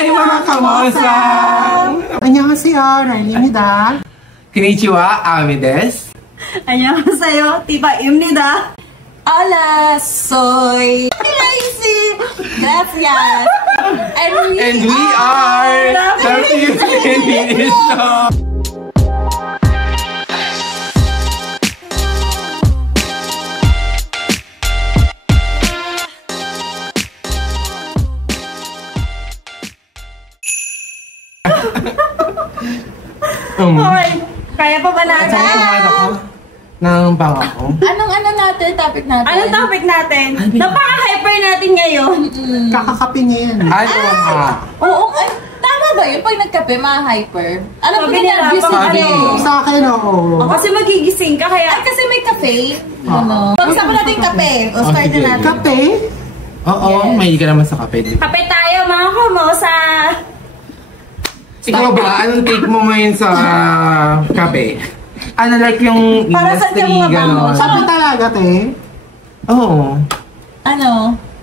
Hi mga kamosa! 안녕하세요, 라일입니다. Konnichiwa, Ami desu. 안녕하세요, Tiba입니다. Hola, soy Tracy. Gracias. And we are the Philippine Shop. Hoy, kaya pa ba natin? Nang pangako. Anong topic natin? Anong topic natin? Napaka-hyper natin ngayon. Kakakape niya yan. Ano nga? Oo, tama ba yun? Pag nagkape, ma-hyper. Alam ko Sabi na nila, nervous pag na Sa akin, oo. Kasi magigising ka, kaya... Ay, kasi may kape. Ano? Pag-usapan natin yung kape. O, start na natin. Kape? Oo, may ka naman sa kape. Kape tayo, mga kamosa! Ikaw ba? Anong take mo ngayon sa kape? Ano like yung Para saan ka industry, mga bango? gano'n? Sabi talaga, te. Oo. Ano?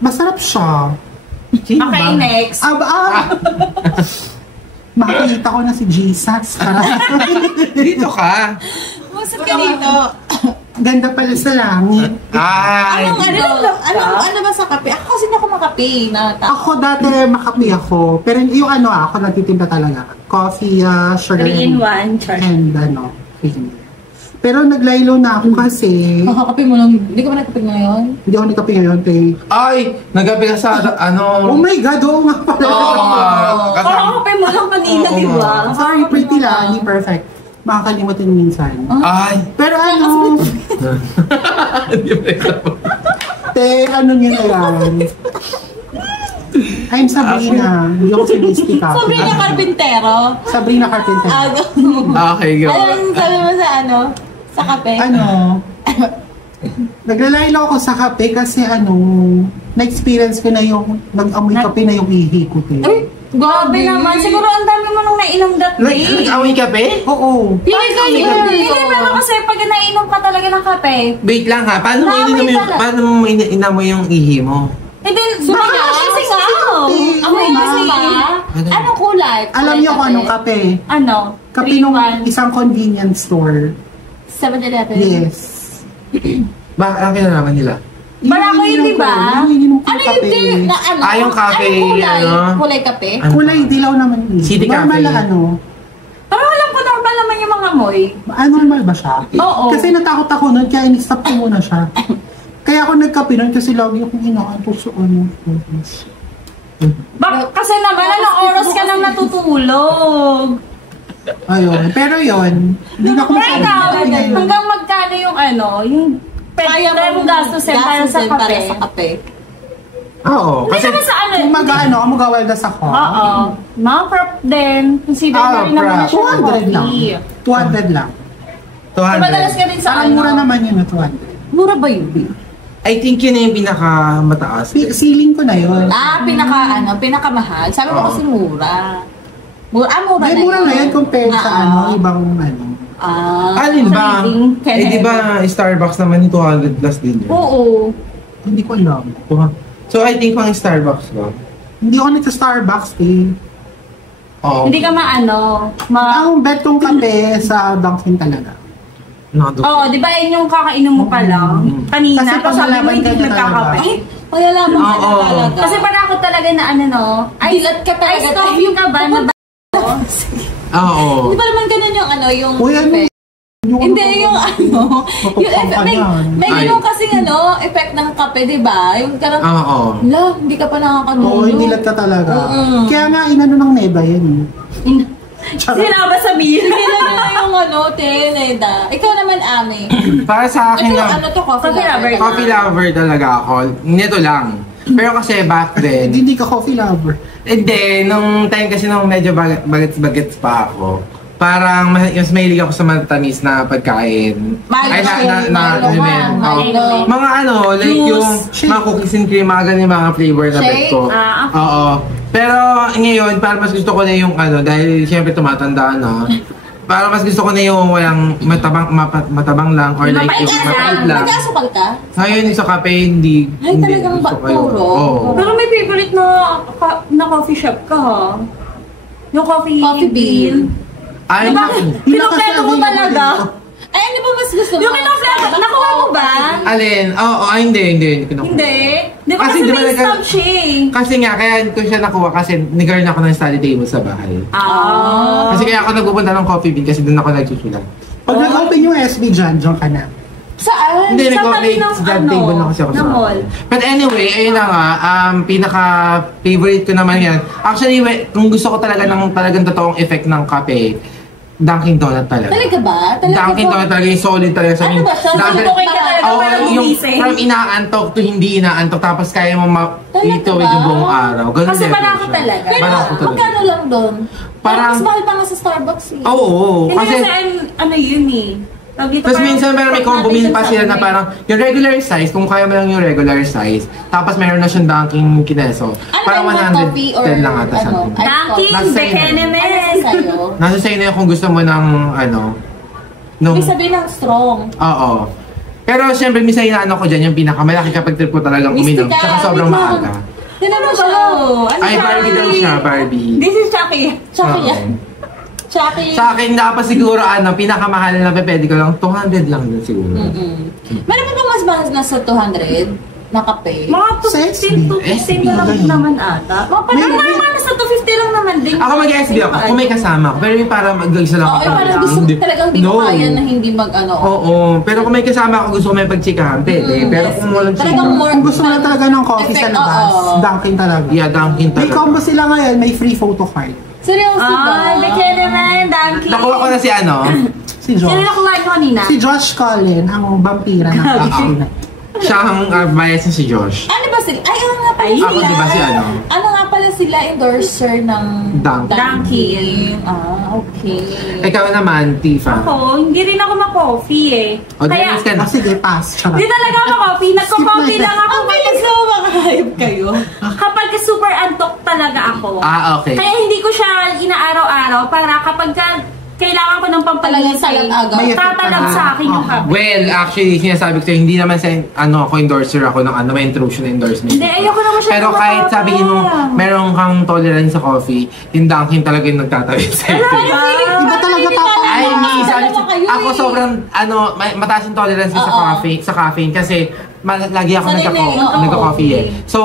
Masarap siya. Sino Okay, ba? next. Makikita ko na si Jesus. Dito ka. Musap ka dito. Ganda pala sa langit. Ay. Ano ba sa kape? Ako kasi hindi ako makape. Ako dati makape ako. Pero yung ako nagtitinda talaga. Coffee, sugar, 3-in-1, char. and cream. Pero naglaylo na ako kasi Makakape mo lang. Hindi ka ba nagkape ngayon? hindi ako nagkape ngayon, te. Ay, nagabi ka sa Oh my God, oo nga pala. Oo, kape mo lang kanina, di ba? Sorry, pretty lang. Hindi perfect. Makakalimutan minsan. Ay. Pero te, ano niya na yan? I'm Sabrina. Hindi ako si Misty Cafe. Sabrina Carpintero. Sabrina Carpenter. Okay, go. Ano sabi mo sa sa kape? Naglalaylo ako sa kape kasi na-experience ko na yung nag-amoy kape na yung ihi ko, te. Ay, Grabe naman. Siguro ang dami mo nung nainom that day. Nag-away kape? Oo. Hindi, pero kasi pag nainom ka talaga ng kape, Wait lang ha, paano mo inamoy yung ihi mo? hindi, sumagal kasi ka. Amoy kasi ba? Anong kulay? Alam niyo kung anong kape? Ano? Kape nung isang convenience store. 7-Eleven? Yes. Bakit ang kinalaman nila? Malaki yun, di ba? Ano yung din? Yung kape, Anong kulay? ano? Kulay kape? Kulay dilaw naman yun. City Normal Cafe. na Parang alam ko normal naman yung mga amoy. normal ba siya? Oo. Kasi natakot ako nun, kaya in-stop ko muna siya. Kaya ako nagkape nun kasi lagi akong inaantok sa Kasi naman, anong oras ka nang natutulog? Ayun. Pero yun, hindi na ako Hanggang magkano yung yung pwede mo gastusin para sa kape? Oo. Hindi Kasi naman sa kung mag-awaldas ako. Oo. Mga prop din. Consider mo rin naman na siya 200 lang. 200 lang. 200. Madalas ka din sa Ang mura naman yun na 200. Mura ba yun? I think yun na yung pinakamataas. Ceiling ko na yun. Pinakamahal. Sabi mo kasi mura. Mura na yun. Mura na yun compared sa ibang Alin ba? Di ba Starbucks naman yung 200 plus din yun? Oo. Hindi ko alam. So I think pang Starbucks ba? Hindi ako nagsa-Starbucks Oo. Hindi ka Ang bet kong kape sa Dunkin talaga. Oo, di ba yun yung kakainom mo pa lang? Kanina, Kasi tapos sabi mo pangalaban hindi ka na nagkakape. talaga. Malalaman ka na Oo. talaga. Kasi parang ako talaga na Dilat ka talaga. Ice coffee ka ba? Oo. Hindi ba naman ganun yung Uy, effect? Hindi, yung may ganun kasing effect ng kape, di ba? Yung karang, Oo. hindi ka pa nakakaroon. Oo, hindi ka talaga. Kaya nga, inano ng neba yan. Sinaba sa meal. Hindi na yung Teneda. Ikaw naman, Ami. Para sa akin Ito, lang, coffee lover. coffee lover talaga ako. Nito lang. Pero kasi back then, Hindi ka coffee lover. hindi, nung time kasi nung medyo bagets pa ako, parang mas mahilig ako sa matamis na pagkain. Mga like yung mga cookies and cream, mga ganyan mga flavor na bet ko. Oo. Pero ngayon, parang mas gusto ko na yung dahil siyempre tumatanda na, Para mas gusto ko na yung walang matabang lang or like Mapait yung lang. mapait lang. Nag-asukal ka? Ngayon yung sa kape, hindi. Ay, hindi talagang gusto ko yun. puro? Oo. Pero may favorite na coffee shop ka, ha? Yung coffee Bean. Ay, Diba? naku. Pinokleto mo talaga. Ay, ano ba mas gusto mo? Yung pinokleto, nakuha mo ba? Alin? Oo, hindi ko nakuha. Hindi. Di ba Kasi kasi di ba may nagka- stamp siya eh. Kasi nga, kaya ko siya nakuha kasi nag-earn ako ng study table sa bahay. Ah. Kasi kaya ako nagpupunta ng coffee bean kasi doon ako nagsusulat. Pag nag-open yung SB dyan ka na. Saan? Hindi, Sa nag-open tabi ng study table na kasi ako ng sa mall. But anyway, ayun na nga, pinaka-favorite ko naman yan. Actually, kung gusto ko talaga ng talagang totoong effect ng kape, Dunkin' Donut talaga. Talaga ba? Dunkin' Donut talaga yung solid talaga sa Ano ba siya? Dunkin'- Sundukin ka talaga Oo, para yung gumising. from inaantok to hindi inaantok tapos kaya mo Talaga ituwid ba? yung buong araw. Ganun Kasi level malaki siya. talaga. Pero Malaki talaga. magkano lang doon? Parang- Parang mas mahal pa nga sa Starbucks eh. Oo, Hindi kasi kasi ano yun eh. Tawag dito, tapos parang minsan meron may pag combo natin meal dun pa sa sila na ano eh. parang yung regular size, kung kaya mo lang yung regular size, tapos meron na siyang Dunkin' Kineso. Ano Parang ba yung coffee or 110 lang ata ano? something. Ay, Dunkin', Nasa sa'yo na. Ano Bekenemen. sa'yo? Nasa sa'yo na yun kung gusto mo ng ano, nung, Ibig sabihin ng strong. oo. Pero syempre, minsan inaano ko dyan yung pinakamalaki kapag trip ko talagang uminom. Mystica, Tsaka sobrang wait lang. maaga. Tinan mo Ano siya. ba? Ano Ay, siya? Barbie daw siya, Barbie. This is Chucky. Tsaka Oo. yan. Tsaka Sa akin, dapat siguro, pinakamahal na pwede ko lang, 200 lang din siguro. Meron pa bang mas mahal na sa 200 na kape? Mga Sa 215 to SB. 15 na lang naman ata. Mga parang May- naman sa 250 lang naman din. Ako mag-SB ako, kung may kasama ako. Pero yung para mag-isa lang Oo, ako. yung parang gusto ko talagang hindi ko kaya na hindi mag-ano. Oo, pero kung may kasama ako, gusto ko may pagtsikahan, pwede. Pero yes. kung walang Talagang chika, more Kung gusto mo lang talaga ng coffee sa effect, labas, oo. Dunkin' talaga. yeah, Dunkin' May talaga. combo sila ngayon, may free photo card. Seryoso ba? Ah, Bekenemen, Dunkin'. Nakuha ko na si Si Sino Josh. nakuha ko kanina? Si Josh Collin, ang vampira ng Pilipinas. siya ang bias na si Josh. Ano ba sila? Ay, ano nga pala Ay, sila? Ako, di ba si ano? Ano nga pala sila endorser ng Dunkin'. Ah, okay. Ikaw naman, Tifa. Ako, hindi rin ako ma-coffee eh. O, Kaya, dinis ka na. Ah, sige, pass. Charot. di talaga ako ma-coffee. Nagko-coffee lang ako. Ang bilis na makahayop kayo. Kapag super antok talaga ako. Okay. Kaya hindi ko siya inaaraw-araw para kapag kailangan ko ng Talagang pampagising, salang agaw. May effect tatalab ka. sa akin yung kape. Well, actually, sinasabi ko sa'yo, hindi naman sa, ako endorser ako ng may intrusion endorsement. Hindi, ayoko naman siya Pero kahit sabihin mo, meron kang tolerance sa coffee, yung Dunkin' talaga yung nagtatawid sa'yo. Iba talaga tapos. Ay, Dalawa sabi kayo ako eh. sobrang, mataas yung tolerance ko sa Oo. caffeine kasi lagi ako Sanay na yun, oo. nagka-coffee eh. So,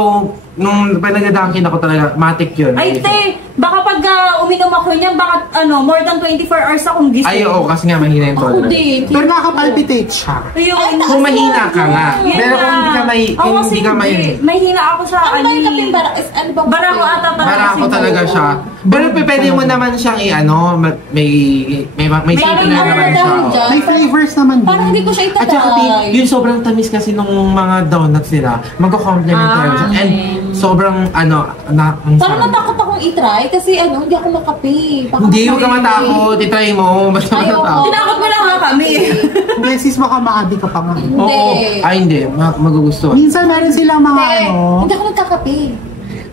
nung nag-Dunkin' ako talaga, matic yun. Ay, te, baka pag uminom ako niyan, baka more than 24 hours akong gising. Ay, oo, kasi nga mahina yung Ako tolerance. din. Pero nakaka-palpitate siya. Ayun. Kung mahina ka nga. Yun Pero kung na. hindi ka Ako kasi hindi ka may... Mahina ako sa Ano ba yung eh. kaping bara? Ano ba? Barako ata talaga. Para ako siguro. talaga siya. Pero pwede mo naman siyang may safety na ano naman daw siya. oo. dyan? May flavors naman din. Parang hindi ko siya At saka, itatry. yung sobrang tamis kasi nung mga donuts nila, magko-complement talaga siya. And sobrang, ang Parang sarap. natakot akong itry kasi hindi ako makape. Baka Hindi, huwag ka makape. matakot. I-try mo. Basta Ayoko. matakot. Tinakot mo lang nga kami. Beses baka maadi ka pa nga. Oo. Hindi. Ay, hindi. Magugustuhan. Minsan meron silang mga Hindi ako nagkakape.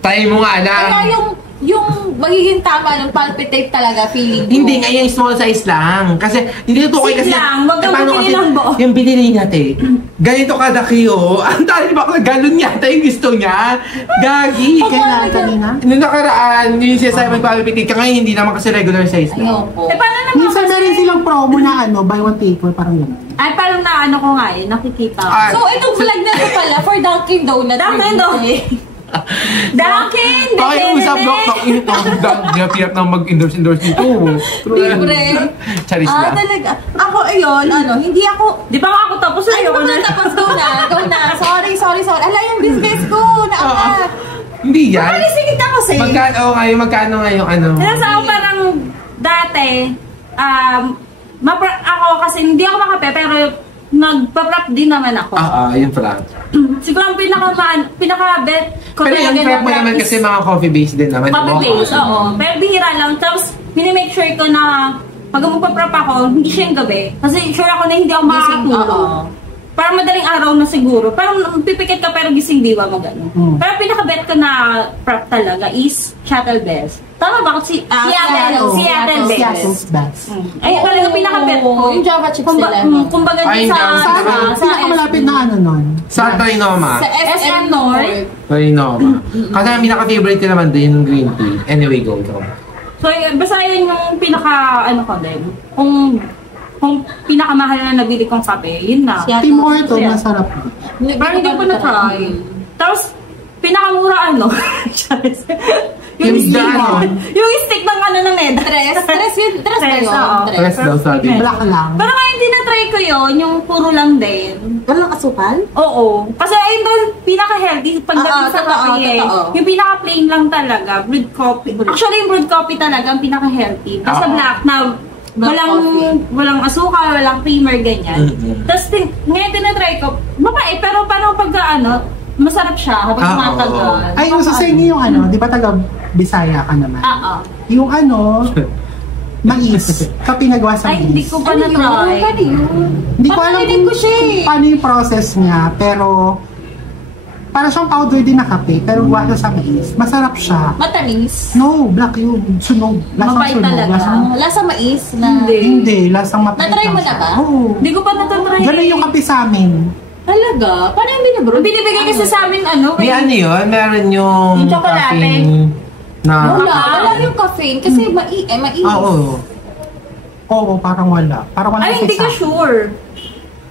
Try mo nga na. Kaya yung magiging tama ng palpitate talaga feeling ko. Hindi, nga yung small size lang. Kasi, hindi ito okay kasi... Sit lang, wag kang paano bumili kasi ng buo. yung binili niya, te, ganito kada kiyo. Ang tali ba ko, galon yata yung gusto niya. Gagi. kailan kanina. Nung nakaraan, yung sinasabi magpapipitin ka ngayon, hindi naman kasi regular size lang. Ayoko. Paano naman Minsan meron silang promo na buy one take one, parang gano'n. Ay, parang naano ko nga eh, nakikita ko. Ah, So, itong vlog na ito pala for Dunkin' Donuts. Dunkin' Donuts. Dunkin'! Okay, usap, Dok. Hirap na mag-endorse dito. Libre. Charis lang. Talaga. Ako, ayun, hindi ako... Di ba nga ako tapos Ay, ayoko na. tapos go na. Sorry. Ala, yung business ko. Hindi yan. Sige ka kasi. Magkano nga yung ano? Nasa ako parang dati, ako kasi hindi ako makape, pero nagpa-prep din naman ako. Yun pala. Siguro ang pinaka-bet ko Pero yung talaga prep mo na naman is kasi mga coffee base din naman. coffee base, oo. Pero bihira lang. Tapos, minimake sure ko na pag magpa-prep ako, hindi siya yung gabi. Kasi sure ako na hindi ako makakatulog. parang madaling araw na siguro. Parang pipikit ka pero gising diwa mo gano'n. Pero pinaka-bet ko na prop talaga is Shuttle Best. Tama ba? Seattle Best. Ayun talaga pinaka-bet ko. Yung Java chips nila. Kumbaga Ay, din sa Pinakamalapit na ano nun? Sa Trinoma. Sa SM North. Trinoma. Kasi ang pinaka-favorite ko naman din yung green tea. Anyway, go. So, basta yun yung pinaka, ano ko din. Kung pinakamahal na nabili kong kape, yun na. Tim Horton, Yeah. masarap. Parang hindi ko na-try. Tapos, pinakamura ano? yung Yung stick. dahon. Yung stick ng ano ng Ned. Tres ba yun? oo. Tres daw sabi. Black lang. Pero ngayon din na-try ko yun, yung puro lang din. Walang asukal? Oo. Kasi ayun daw, pinaka-healthy pagdating sa totoo, kape eh. totoo. Yung pinaka-plain lang talaga, brewed coffee. Actually, yung brewed coffee talaga ang pinaka-healthy. Tapos sa black na walang asukal, walang creamer, ganyan. Tapos ngayon tinatry ko, mabait, pero parang pagka masarap siya habang tumatagal. Ay, yung sa inyo yung di ba taga Bisaya ka naman? Oo. Yung mais, kapinagawa sa mais. Ay, hindi ko pa na-try. Hindi ko alam Paparinig ko siya eh. paano yung process niya, pero para siyang powder din na kape, pero gawa siya sa mais. Masarap siya. Matamis. No, black yun. Sunog. Lasang Mabait sunog. talaga. Lasa mais na... Hindi, lasang mapait Na-try lang mo na siya. ba? Oo. Hindi ko pa na-try. Ganun yung kape sa amin. Talaga? Paano yung binibro? Binibigay kasi sa amin May ano yun? Meron yung Yung chocolate. caffeine na... Wala yung caffeine kasi mainit. Oo. Oo, parang wala. Parang wala Ay, kasi hindi ko sa- sure.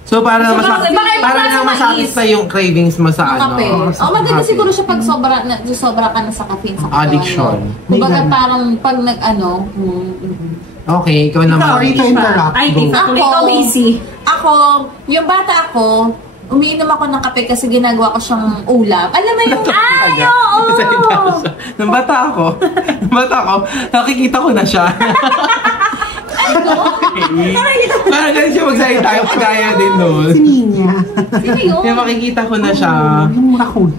So para So, na baka iba para na sa na mais. masatisfy yung cravings mo sa Ang kape. Maganda kape. siguro siya pag sobra ka na sa caffeine sa katawan. Addiction. Kumbaga May parang pag Okay, ikaw naman. Sorry to interrupt. Ay, Go. di pa tuloy ko busy. Ako, yung bata ako, umiinom ako ng kape kasi ginagawa ko siyang ulam. Alam mo yung... Ay, oo! Nung bata ako, nakikita ko na siya. Parang ganun siya magsalita, yung kagaya din Si doon. Ninya. Sino yun? Kaya makikita ko na siya. Yung raccoon.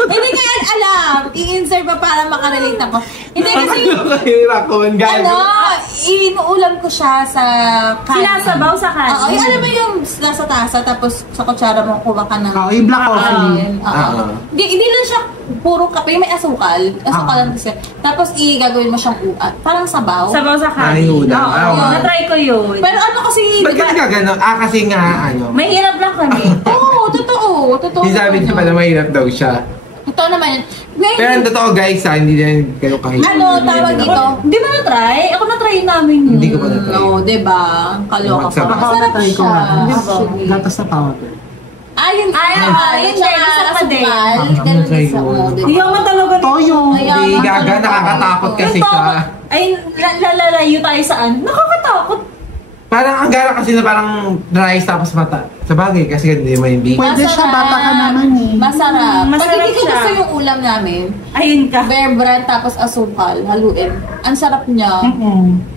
Hindi ko yan alam. I-insert pa para makarelate ako. Hindi kasi Yung raccoon, gago. inuulam ko siya sa kanin. Sinasabaw sa kanin. Oo, yung alam mo yung nasa tasa tapos sa kutsara mo kuha ka ng... Oo, yung black coffee. Oo. Hindi lang siya puro kape, may asukal. Asukal lang kasi. Tapos gagawin mo siyang uat. Parang sabaw. Sabaw sa Ay, kanin. ulam. Oo, Ah, na-try ko yun. Pero ano kasi, Ba't kasi ka gano'n? Kasi nga, Mahirap lang kami. Oo, totoo. yung sabi niya pala mahirap daw siya. Ito naman. Pero ang totoo guys, hindi na gano'n kahirap. Ano, tawag dito? Di ba na-try? Ako na-try namin yun. Hindi ko pa na-try. No, diba? Kaloka pa. Magsabaw. Masarap Try ko siya. nga. Actually. Gatas na powder. Ayun, ayun din, isa pa din. Ganun din sa Hindi naman talaga. Toyo. Hindi, gaga, nakakatakot kasi Ito, siya. ay, lalalayo tayo saan? Nakakatakot. Parang ang gara kasi na parang rice tapos mata. Sa bagay, kasi hindi may hindi. Pwede siya, bata ka naman eh. Masarap. Pag Masarap hindi ko siya. gusto yung ulam namin, Ayun ka. bear brand tapos asukal, haluin. Ang sarap niya.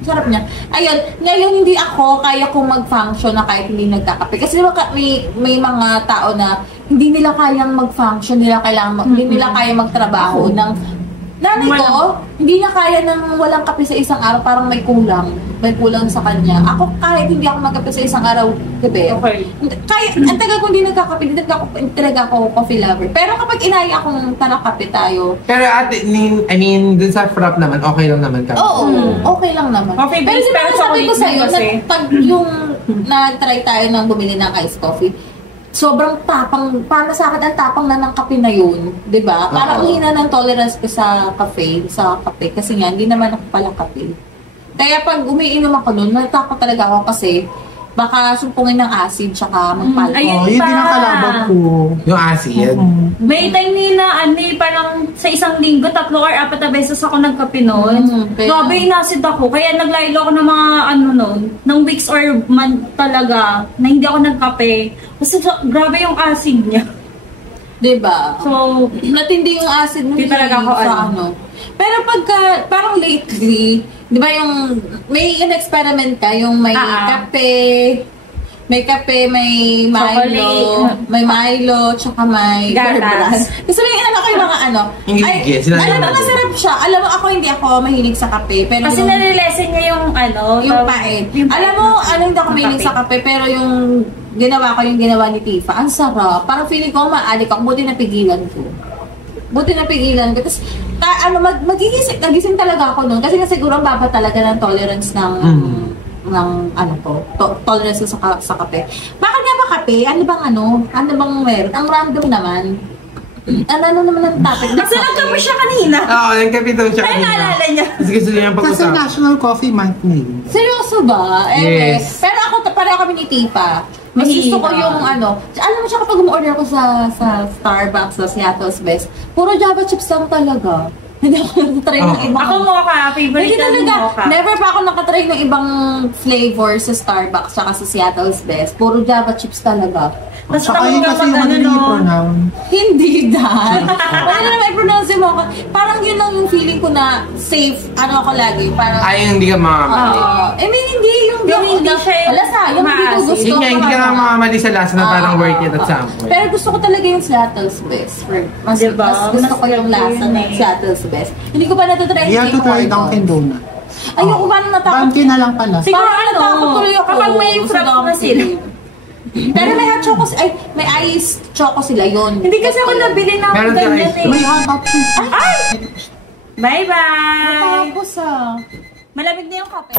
Sarap niya. Ayun, ngayon hindi ako kaya kong mag-function na kahit hindi nagkakape. Kasi diba may mga tao na hindi nila kayang mag-function, hindi nila kayang magtrabaho ng nanay ko, hindi niya kaya ng walang kape sa isang araw, parang may kulang sa kanya. Ako kahit hindi ako magkape sa isang araw, gabi. Okay. Kaya, ang tagal ko hindi nagkakape, hindi talaga ako coffee lover. Pero kapag inaya akong tara kape tayo, Pero I mean, dun sa frap naman, okay lang naman ka. oo, okay lang naman. Coffee Pero base, di ba pero sabi ko chocolate sa'yo, din kasi. pag yung nag-try tayo ng bumili ng iced coffee, sobrang tapang, para sa akin ang tapang na ng kape na yun, di ba? Parang ang hina ng tolerance ko sa kape, kasi nga, hindi naman ako pala kape. Kaya pag umiinom ako nun, natakot talaga ako kasi baka sumpungin ng acid tsaka magpalpo. Ayun Oh, yun pa. din ang kalaban ko. Yung acid. May time nila, parang sa isang linggo, 3 or 4 na beses ako nagkape noon. Kaya- Grabe, inasid ako. Kaya naglaylo ako ng mga ng weeks or month talaga, na hindi ako nagkape. Kasi grabe yung acid niya. Diba? So, Natindi yung acid mo Di talaga ako sa ano. Pero pagka, parang lately, di ba yung, may in-experiment ka, yung may Ah. kape, May kape, may Milo, tsaka may Gatas. Gusto mo yung ko yung mga ano. Ingredients, Alam mo, masarap siya. Alam mo, hindi ako mahilig sa kape. Pero Kasi nalilesen niya yung ano. yung pait. Alam mo, hindi ako mahilig sa kape, pero yung ginawa ni Tifa, ang sarap. Parang feeling ko, maaalik ako. Buti napigilan ko. Tapos, nagising talaga ako noon. Kasi siguro ang baba talaga ng tolerance ng tolerance ko sa kape. Bakit nga ba kape? Ano bang meron? Ang random naman. Ano naman ang topic? Kasi nagkape siya kanina. Oo, nagkape daw siya Ay, naalala niya. Kasi gusto niya Kasi pag-usap. National Coffee Month ngayon. Seryoso ba? Yes. Pero pareho kami ni Tipa. Mas gusto ko yung alam mo siya kapag umorder ko sa Starbucks, sa Seattle's Best, puro Java chips lang talaga. Hindi ako nakatry ng ibang... Ako mocha, favorite Hindi talaga. mocha. Never pa ako nakatry ng ibang flavor sa Starbucks saka sa Seattle's Best. Puro Java chips talaga. Mas Saka yun kasi yung ano i-pronounce. Hindi dahil. Wala naman i-pronounce yung mocha. Parang yun lang yung feeling ko na safe. Ako lagi. Parang... Ay, hindi ka makamali. hindi yung... Hindi siya yung Wala sayang, hindi ko gusto. Yun nga, hindi ka nga makamali sa lasa na parang worth it at some point. Pero gusto ko talaga yung Seattle's Best. Mas gusto ko yung lasa ng Seattle's Best. Hindi ko pa natatry You have to try Dunkin' Donuts. Ayoko ba nang natakot? Dunkin' na lang pala. Siguro natakot tuloy ako. kapag may frap na sila. Pero may hot choco, may ice choco sila yun. Hindi kasi ako nabili ng Meron ganyan siya May eh. hot options. Bye-bye! Tapos Malamig na yung kape.